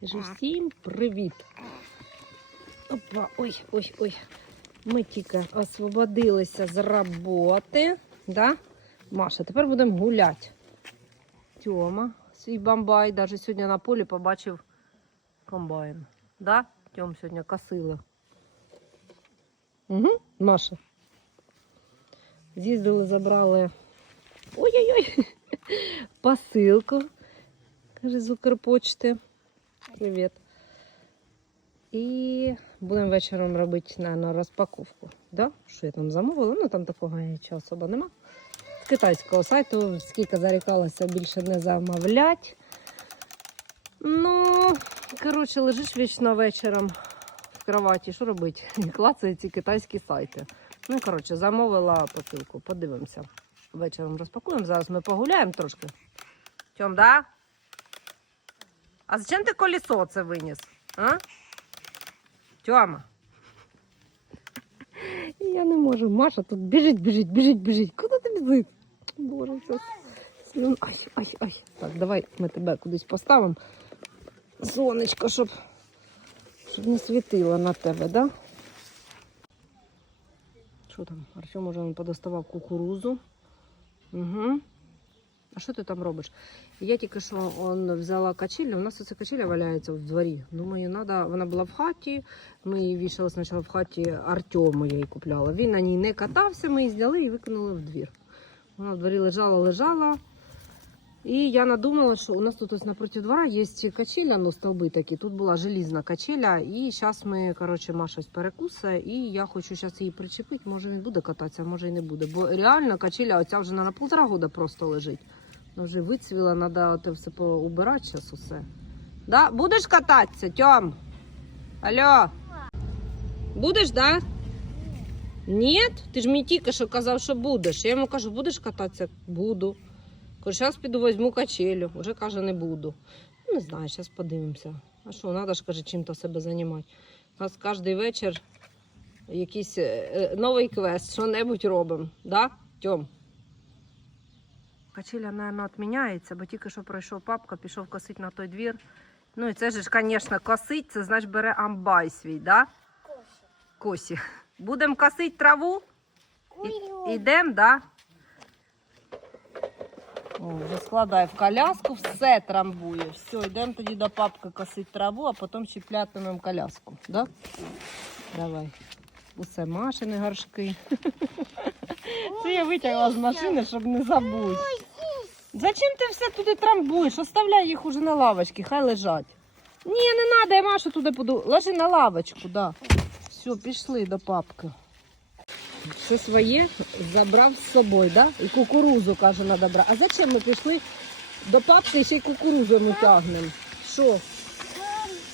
Кажу, всім привіт. Опа, ой, ой, ой. Ми тільки освободилися з роботи. Да? Маша, тепер будемо гуляти. Тьома, свій бамбай, навіть сьогодні на полі побачив комбайн. Да? Тьом сьогодні косила. Угу, Маша. З'їздили, забрали. Ой-ой-ой! Посилку. Каже, з Укрпочти. Привіт. І будемо вечором робити, наверное, розпаковку. Да? Що я там замовила? Ну там такого нічого особо нема. З китайського сайту, скільки зарікалася, більше не замовлять. Ну, коротше, лежиш вічно вечором в кроваті. Що робити? Клацає ці китайські сайти. Ну, коротше, замовила посилку. Подивимося. Вечором розпакуємо. Зараз ми погуляємо трошки. Тьом, да? А зачем ти колесо це виніс? А? Тьома. Я не можу. Маша тут біжить, біжить, біжить, біжить. Куди ти біжиш? Боже, це слюн. Ай, ай, ай. Так, давай ми тебе кудись поставимо. Сонечко, щоб, щоб не світило на тебе, да? Що там? Артем уже подоставав кукурузу. Угу. А що ти там робиш? Я тільки що он, взяла качеля, у нас оця качеля валяється в дворі. Думаю, надо, вона була в хаті. Ми її вішали спочатку в хаті Артему, я її купляла. Він на ній не катався, ми її зняли і викинули в двір. Вона в дворі лежала, лежала. І я надумала, що у нас тут ось напроти двора є качеля, ну столби такі. Тут була желізна качеля. І зараз ми, коротше, Маша ось перекусає, і я хочу зараз її причепити. Може він буде кататися, може і не буде. Бо реально качеля оця вже на півтора года просто лежить. Вона вже вицвіла, треба те все поубирати зараз усе. Да? Будеш кататися, Тьом? Алло? Будеш, да? Ні? Ти ж мені тільки що казав, що будеш. Я йому кажу, будеш кататися? Буду. Кажу, зараз піду візьму качелю. Вже каже, не буду. Ну, Не знаю, зараз подивимося. А що, треба ж, каже, чим-то себе займати. У нас кожен вечір якийсь е, е, новий квест, що-небудь робимо. Да, Тьом? Качеля, мабуть, відміняється, бо тільки що пройшов папка, пішов косити на той двір. Ну і це ж, звісно, косить, це значить бере амбай свій, да? Косі. Косі. Будемо косити траву? Ідемо, да? О, вже складає в коляску, все трамбує. Все, йдемо тоді до папки косити траву, а потім чіплятимемо коляску. Да? Давай. Усе машини горшки. Це я витягла з машини, щоб не забути. Зачем ти все туди трамбуєш? Оставляй їх уже на лавочці, хай лежать. Ні, не треба, я Машу туди буду. Ложи на лавочку, да. Все, пішли до папки. Все своє забрав з собою, да? І кукурузу, каже, треба брати. А зачем ми пішли до папки і ще й кукурузу ми тягнемо? Що?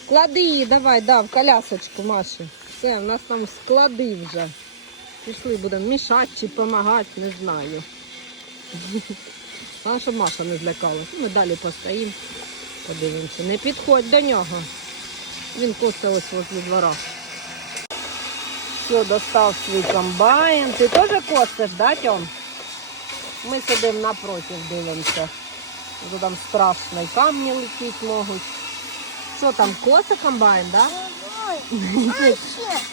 Клади її, давай, да, в колясочку, Маші. Все, у нас там склади вже. Пішли, будемо мішати чи допомагати, не знаю. А щоб Маша не злякалась. Ми далі постоїмо, подивимося. Не підходь до нього. Він косить ось возле двора. Все, достав свій комбайн. Ти теж косиш, да, Тьом? Ми сидимо напротив, дивимося. Вже там страшно, і камні летіть можуть. Що там, коса комбайн, да?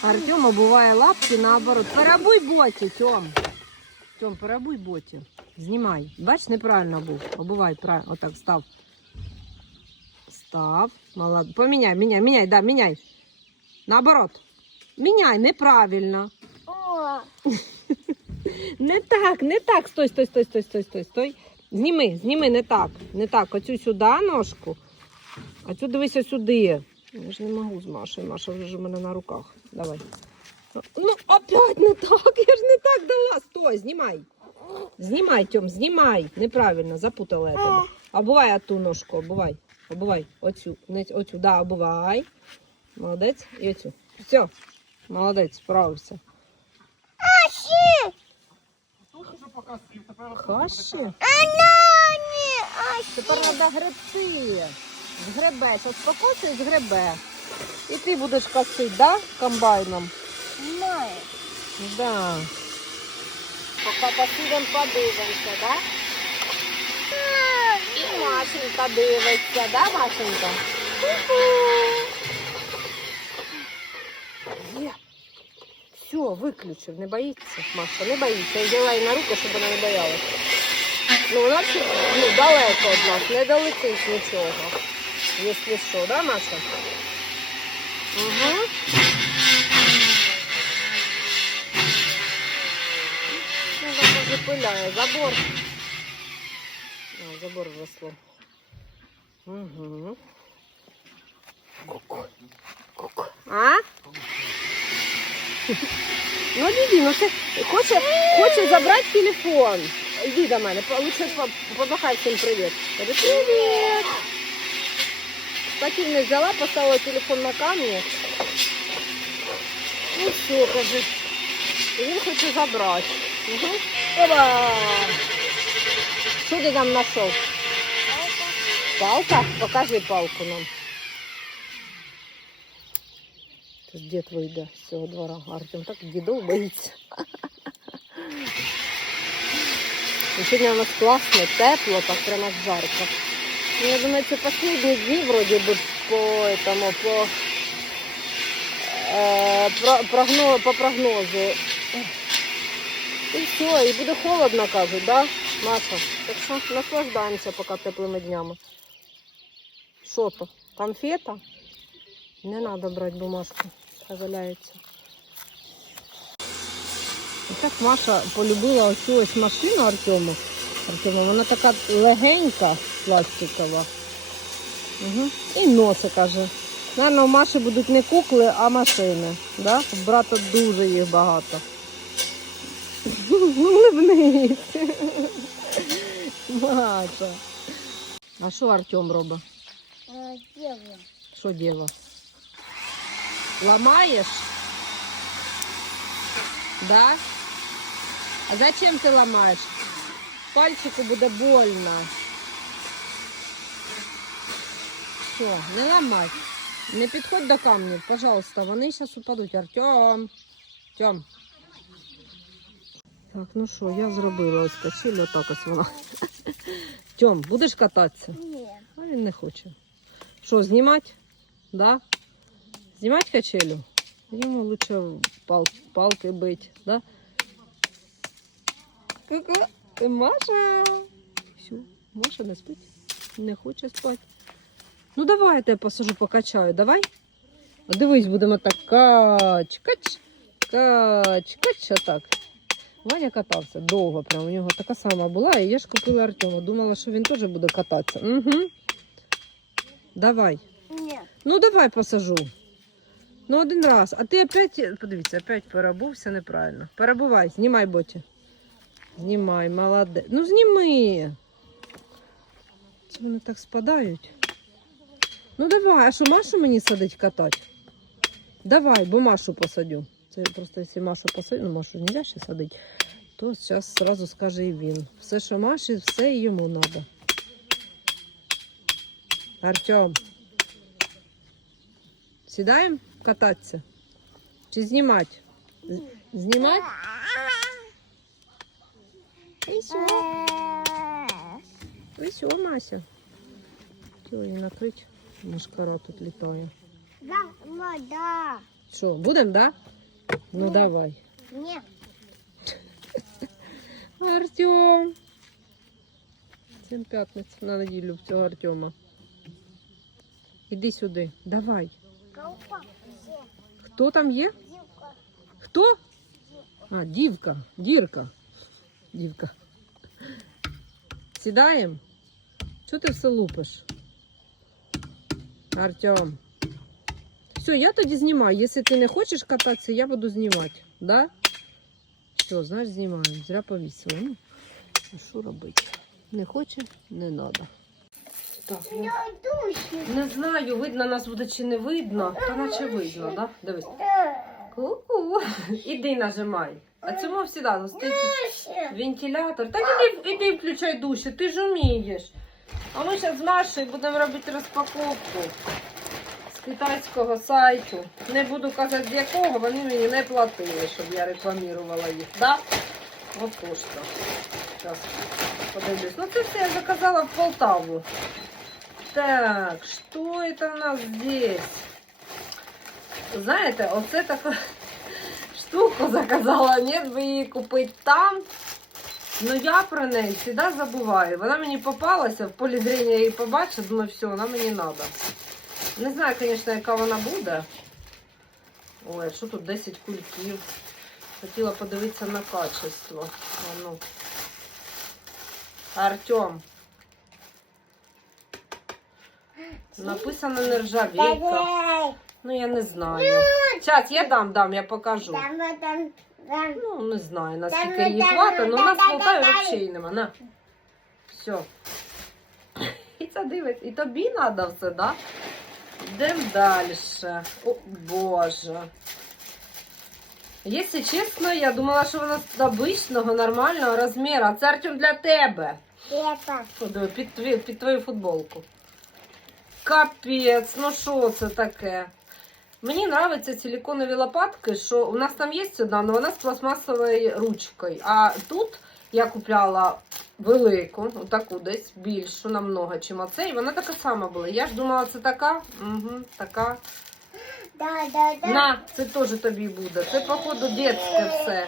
Артем обуває лапки наоборот. Перебуй боті, Тьом. Тьом, перебуй боті. Знімай. Бач, неправильно був. Обувай правильно. Отак став. Став. Молод... Поміняй, міняй, міняй, да, міняй. Наоборот. Міняй, неправильно. Не так, не так. Стой, стой, стой, стой, стой, стой, стой. Зніми, зніми, не так. Не так. Оцю сюди ножку. А цю дивися сюди. Я ж не можу з Машею. Маша вже ж у мене на руках. Давай. Ну, опять не так. Я ж не так дала. Стой, знімай. Знімай, Тьом, знімай. Неправильно, запутала я тебе. Обувай ту ножку, обувай. Обувай. Оцю. Не, оцю, да, обувай. Молодець. І оцю. Все. Молодець, справився. Каші? Тепер треба гребти. Згребеш, от покосиш, згребе. І ти будеш косити, да? Комбайном? Да. Поки посидимо, подивимося, да? І Машенька дивиться, да, Машенька? Є. Все, виключив, не боїться, Маша, не боїться. Я взяла її на руки, щоб вона не боялася. Ну, вона ну, далеко від нас, не долетить нічого. Якщо що, да, Маша? Угу. вона запиляє забор. А, забор вросло. Угу. Ку-ку. Ку-ку. А? Ну, Діді, ну ти хоче, хоче забрати телефон. Іди до мене, по- лучше по- помахай всім привіт. Скажи привіт. Пакет не взяла, поставила телефон на камні. Ну все, каже. І він хоче забрати. Угу. Що ти там знайшов? Палка? Палка? Покажи палку нам. Тут дід вийде цього двора. Артем так дідов боїться. І Сьогодні у нас класно, тепло, так прямо жарко. Ну, я думаю, це останні дні вроді би по этому, по, е, про, прогно, по прогнозу. І все, і буде холодно, кажуть, да, Маша? Так що наслаждаємося поки теплими днями. Що то? Конфета? Не треба брати бумажку, хай валяється. І так Маша полюбила оцю ось машину Артему. Артема, вона така легенька, пластикова. Угу. І носи, каже. Наверно, у Маші будуть не кукли, а машини. Да? У брата дуже їх багато. Ну, улибнись. Маша. А що Артем робить? Дева. Що діло? Ламаєш? Да? А зачем ти ламаєш? Пальчику буде больно. Що, не ламай. Не підходь до камнів, пожалуйста, вони зараз упадуть. Артем. Артем. Так, ну що, я зробила ось качель, отак ось вона. Тьом, будеш кататися? Нет. А він не хоче. Що, знімати? Да? Знімати качелю? Йому лучше пал, палки бити, да? Ку-ку, ти Маша. Все, Маша не спить. Не хоче спати. Ну давай я тебе посажу, покачаю, давай. А дивись, будемо так кач, кач, кач, кач, отак. Ваня катався довго, прям у нього така сама була, і я ж купила Артема. Думала, що він теж буде кататися. Угу. Давай. Нет. Ну давай посажу. Ну один раз. А ти опять, подивіться, опять перебувся неправильно. Перебувай, знімай боті. Знімай, молодець. Ну зніми. Це вони так спадають. Ну давай, а що Машу мені садить катати? Давай, бо Машу посадю. Це просто якщо Машу посадю, ну Машу не можна ще садити, то зараз сразу скаже і він. Все, що Маші, все і йому треба. Артем. Сідаємо кататися? Чи знімати? Знімати? І все, Мася. Чого її накрить? Мушкара тут літає. Да, вода. Що, будемо, да? Ну Ні. давай. Нет. Артем. Сім п'ятниця на неділю в цього Артема. Іди сюди, давай. Хто там є? Дівка. Хто? А, дівка, дірка. Дівка. Сідаємо? Чого ти все лупиш? Артем. Все, я тоді знімаю. Якщо ти не хочеш кататися, я буду знімати. Да? Все, знаєш, знімаємо. Зря повісила. Ну, що робити? Не хоче, не треба. Так, ну, не знаю, видно нас буде чи не видно. Та наче видно, да? Дивись. Ку-ку. Іди нажимай. А цьому завжди вентилятор. Так іди, іди включай душі, ти ж вмієш. А ми зараз з Машею будемо робити розпаковку китайського сайту. Не буду казати з якого, вони мені не платили, щоб я рекламувала їх. Да? Отож так. Зараз подивлюсь. Ну це все я заказала в Полтаву. Так, что это у нас здесь? Знаєте, оце таку штуку заказала, нет би її купити там. Ну я про неї завжди забуваю. Вона мені попалася, в полі зрення я її побачила, думаю, все, вона мені треба. Не знаю, звісно, яка вона буде. Ой, що тут 10 кульків? Хотіла подивитися на качество. А ну. Артем. Написано нержавейка. Давай. Ну, я не знаю. Зараз я дам, дам, я покажу. Ну, не знаю, наскільки ну, її ну, хватить, але у нас та Полтаві взагалі нема. На. Все. І це дивиться. І тобі треба все, да? Йдемо далі. О, Боже. Якщо чесно, я думала, що вона з обичного, нормального розміру. А це Артем для тебе. Это. О, диви, Під, під твою футболку. Капець, ну що це таке? Мені подобаються силиконові лопатки, що у нас там є одна, але вона з пластмасовою ручкою. А тут я купляла велику, отаку десь більшу намного, чим оце. І вона така сама була. Я ж думала, це така. Угу, така. Да, да, да. На, це теж тобі буде. Це, походу, дитяче все.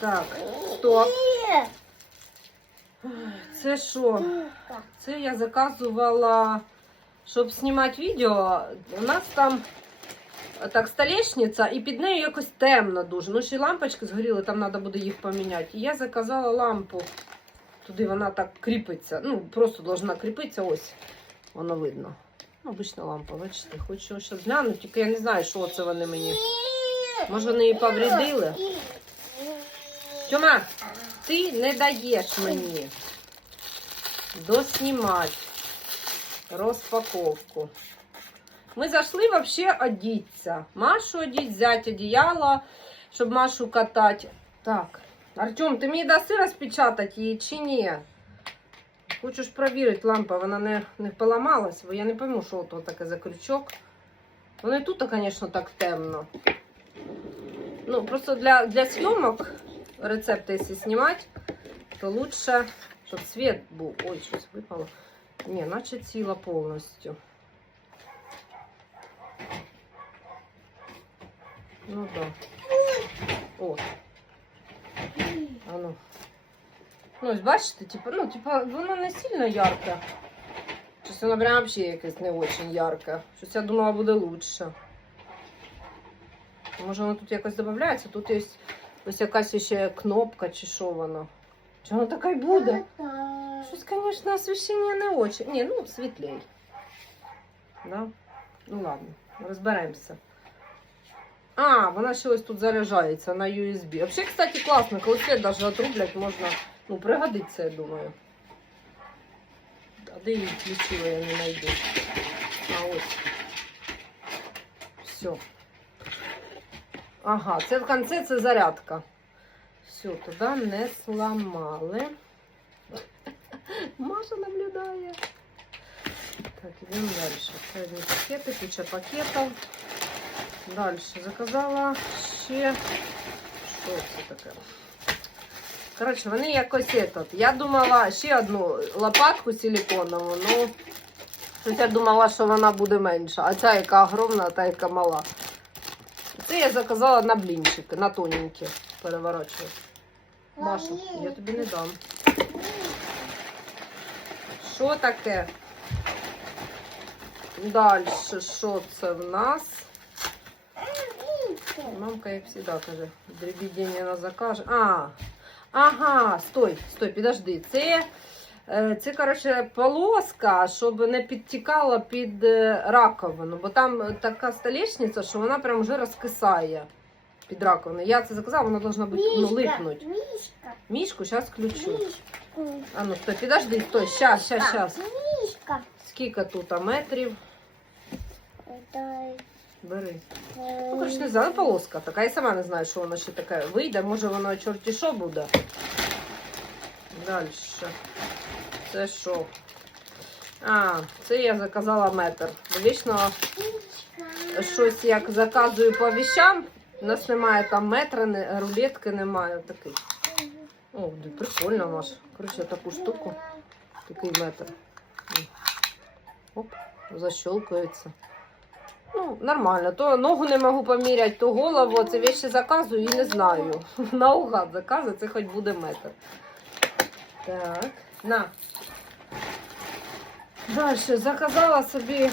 Так, стоп. Це що? Це я заказувала, щоб знімати відео. У нас там так столешниця, і під нею якось темно дуже. Ну, ще лампочки згоріли, там треба буде їх поміняти. І я заказала лампу. Туди вона так кріпиться. Ну, просто должна кріпитися, ось. Воно видно. Ну, Обична лампа, бачите, хочу ще глянути, тільки я не знаю, що це вони мені. Може, вони її повредили? Тьома, ти не даєш мені доснімати розпаковку. Ми зайшли вообще одіться. Машу одіть, взяти одіяло, щоб Машу катати. Так, Артем, ти мені даси розпечатати її чи ні? Хочеш перевірити, лампа, вона не, не поламалась, бо я не пойму, що то таке за крючок. Воно і тут, звісно, так темно. Ну, просто для, для зйомок рецепти, якщо знімати, то лучше, щоб світ був. Ой, щось випало. Ні, наче ціла повністю. Ну да. О. А ну. Ось бачите, типа, ну, типа, воно не сильно ярке. Щось воно прям вообще якесь не очень ярке. Щось я думала буде лучше. Може воно тут якось додається, тут є ось якась ще кнопка чи що воно. Чи воно така й буде? Щось, звісно, освіщення не очень. Ні, ну світлей. Да? Ну ладно, розберемося. А, вона ще ось тут заряджається на USB. Взагалі, кстати, класно, коли світ навіть отрублять, можна, ну, пригодиться, я думаю. А де її включила, я не знайду. А ось. Все. Ага, це в кінці це зарядка. Все, туди не сламали. Маша наблюдає. Так, дальше. Це пакети, куча пакетів. Далі заказала ще. Що це таке? Коротше, вони якось этот. Я думала ще одну лопатку силиконову, ну щось я думала, що вона буде менша. А ця яка огромна, а та яка мала. Це я заказала на блінчики, на тоненькі переворачувати. Маша, я тобі не дам. Що таке? Далі, що це в нас? Мамка, як завжди, каже, дребідіння на закаже. А, ага, стой, стой, підожди. Це, е, це, коротше, полоска, щоб не підтікала під е, раковину, бо там така столешниця, що вона прям вже розкисає під раковину. Я це заказала, вона должна бути ну, липнуть. Мишка. Мішку зараз включу. Мишку. А ну, стой, підожди, стой, щас, щас, щас. Мишка. Скільки тут а, метрів? Это... Бери. э, Ну, коротше, не знаю, полоска така. Я сама не знаю, що воно ще таке вийде. Може воно чорті що буде. Далі. Це що? А, це я заказала метр. Вічно щось як заказую по віщам. У нас немає там метра, не- рулетки немає. Такий. О, прикольно, Маш. Коротше, таку штуку. Такий метр. Оп, защелкується. Ну, нормально. То ногу не можу поміряти, то голову. Це вещи заказую і не знаю. Наугад заказую, це хоч буде метр. Так, на. Далі заказала собі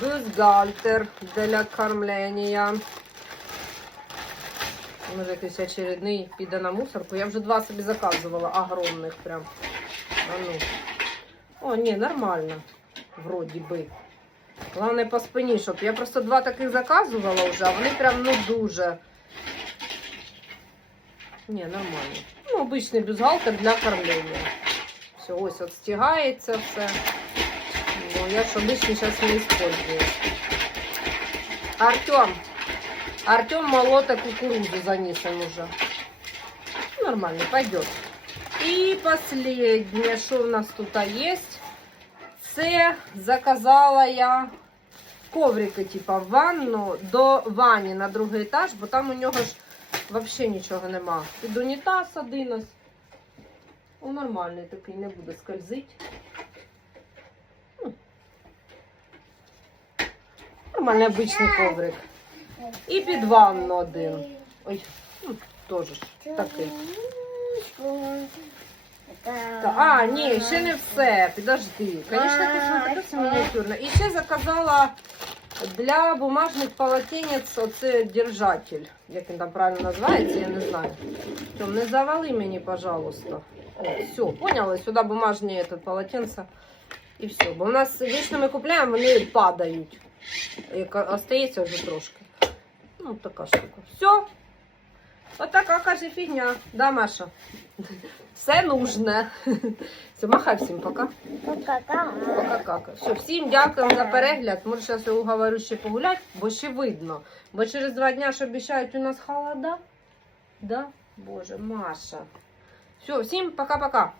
бюстгальтер для кормлення. Може якийсь очередний піде на мусорку. Я вже два собі заказувала, огромних прям. А ну. О, ні, нормально. Вроді би. Головне по спині, щоб. Я просто два таких заказувала вже, а вони прям ну дуже. Ні, нормально. Ну, обичний бюстгальтер для кормлення. Все, ось от стягається все. Ну, я ж обычно сейчас не использую. Артем. Артем молота кукурузу занесен уже. Нормально, пойдет. И последнее, что у нас тут есть. Це заказала я коврики, типа, в ванну до ванні на другий етаж, бо там у нього ж взагалі нічого нема. Під унітаз один ось. О, нормальний такий, не буде скользить. Нормальний обичний коврик. І під ванну один. Ой, ну, теж такий. Та- А, ні, ще не все. Підожди. Звісно, ти не все мініатюрна. І ще заказала для бумажних полотенець оце держатель. Як він там правильно називається, я не знаю. Тьом, не завали мені, пожалуйста. О, все, поняли? Сюди бумажні это, полотенця. І все. Бо у нас вічно ми купляємо, вони падають. Як остається вже трошки. Ну, така штука. Все. Отака каже фігня. Да, Маша? Все нужне. Все, махай всім пока. Пока-кака. Все, всім дякуємо за перегляд. Може, зараз я уговорю ще погуляти, бо ще видно. Бо через два дня ж обіцяють у нас холода. Да? Боже, Маша. Все, всім пока-пока.